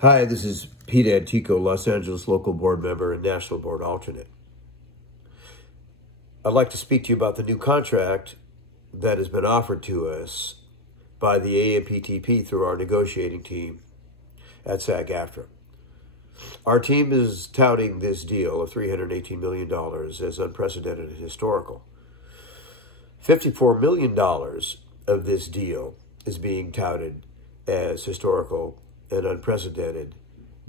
Hi, this is Pete Antico, Los Angeles local board member and national board alternate. I'd like to speak to you about the new contract that has been offered to us by the AMPTP through our negotiating team at SAG-AFTRA. Our team is touting this deal of $318 million as unprecedented and historical. $54 million of this deal is being touted as historical and unprecedented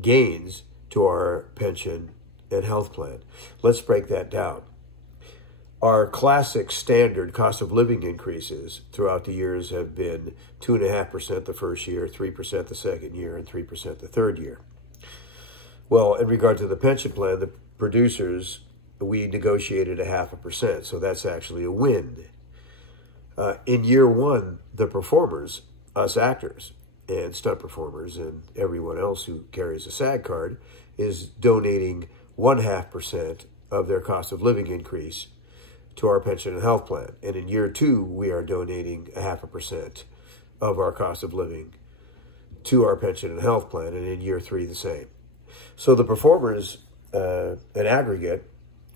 gains to our pension and health plan. Let's break that down. Our classic standard cost of living increases throughout the years have been 2.5% the first year, 3% the second year, and 3% the third year. Well, in regard to the pension plan, the producers, we negotiated 0.5%, so that's actually a win. In year one, the performers, us actors, and stunt performers and everyone else who carries a SAG card is donating 0.5% of their cost of living increase to our pension and health plan. And in year two, we are donating 0.5% of our cost of living to our pension and health plan. And in year three, the same. So the performers in aggregate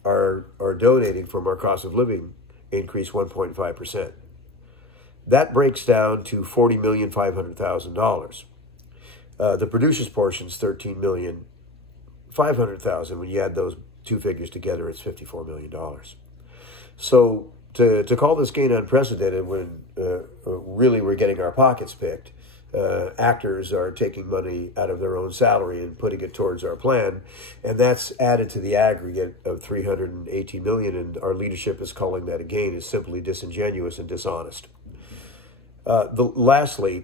are donating from our cost of living increase 1.5%. That breaks down to $40,500,000. The producers' portion is $13,500,000. When you add those two figures together, it's $54 million. So to call this gain unprecedented when really we're getting our pockets picked, actors are taking money out of their own salary and putting it towards our plan, and that's added to the aggregate of $318 million, and our leadership is calling that a gain is simply disingenuous and dishonest. Lastly,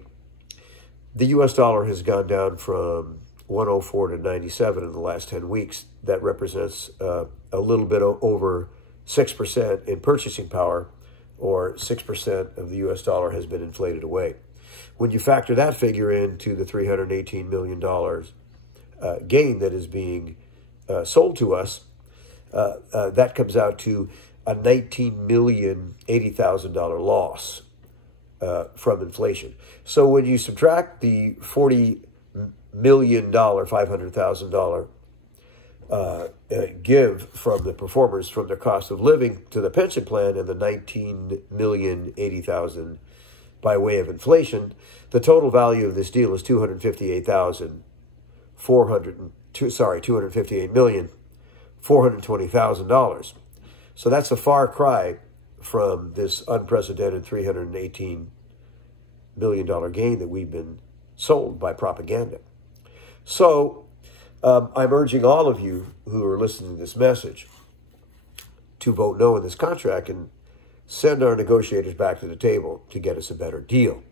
the U.S. dollar has gone down from 104 to 97 in the last 10 weeks. That represents a little bit over 6% in purchasing power, or 6% of the U.S. dollar has been inflated away. When you factor that figure into the $318 million gain that is being sold to us, that comes out to a $19,080,000 loss from inflation. So when you subtract the $40,500,000 give from the performers from their cost of living to the pension plan and the $19,080,000 by way of inflation, the total value of this deal is $258,420,000. So that's a far cry from this unprecedented $318 million gain that we've been sold by propaganda. So I'm urging all of you who are listening to this message to vote no in this contract and send our negotiators back to the table to get us a better deal.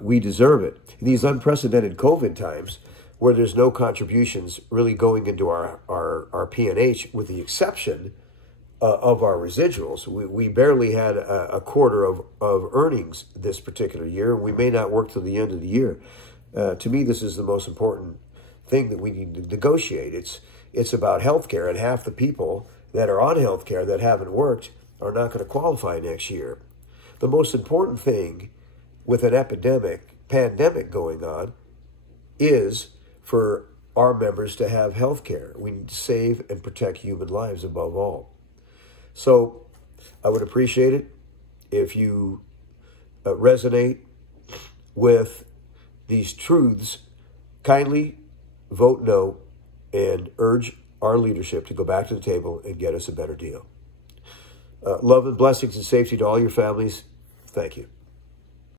We deserve it. In these unprecedented COVID times, where there's no contributions really going into our P&H, with the exception of our residuals. We barely had a quarter of earnings this particular year, and we may not work till the end of the year. To me, this is the most important thing that we need to negotiate. It's about health care, and half the people that are on health care that haven't worked are not going to qualify next year. The most important thing with an pandemic going on is for our members to have health care. We need to save and protect human lives above all. So I would appreciate it if you resonate with these truths. Kindly vote no and urge our leadership to go back to the table and get us a better deal. Love and blessings and safety to all your families. Thank you.